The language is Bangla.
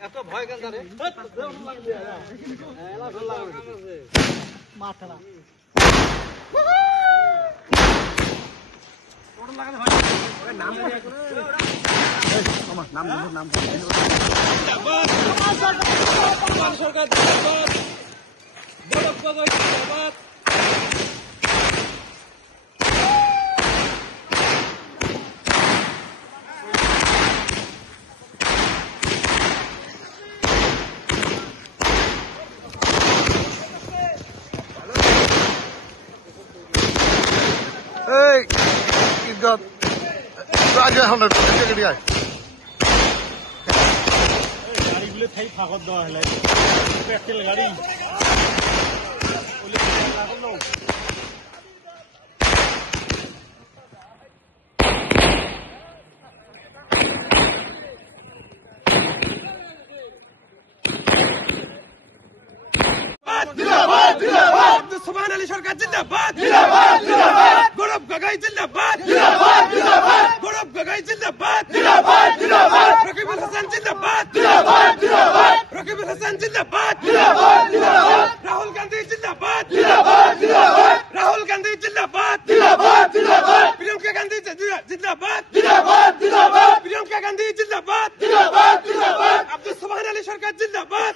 এত ভয় কেন রে মাথা না ওটা লাগাতে ভয় নাম নাম নাম সরকার জিন্দাবাদ Hey, you got Raja 100. Take it, guy. গাড়িগুলো থাই ফাঁকত দেওয়া হলে পেট্রোল গাড়ি সুবহান আলী সরকার জিন্দাবাদ জিন্দাবাদ জিন্দাবাদ গৌরব গগৈ জিন্দাবাদ জিন্দাবাদ জিন্দাবাদ গৌরব গগৈ জিন্দাবাদ জিন্দাবাদ জিন্দাবাদ রকিবুল হাসান জিন্দাবাদ জিন্দাবাদ জিন্দাবাদ রকিবুল হাসান জিন্দাবাদ জিন্দাবাদ জিন্দাবাদ রাহুল গান্ধী জিন্দাবাদ জিন্দাবাদ জিন্দাবাদ রাহুল গান্ধী জিন্দাবাদ জিন্দাবাদ জিন্দাবাদ প্রিয়াঙ্কা গান্ধী জিন্দাবাদ জিন্দাবাদ জিন্দাবাদ প্রিয়াঙ্কা গান্ধী জিন্দাবাদ জিন্দাবাদ জিন্দাবাদ আব্দুল সুবহান আলী সরকার জিন্দাবাদ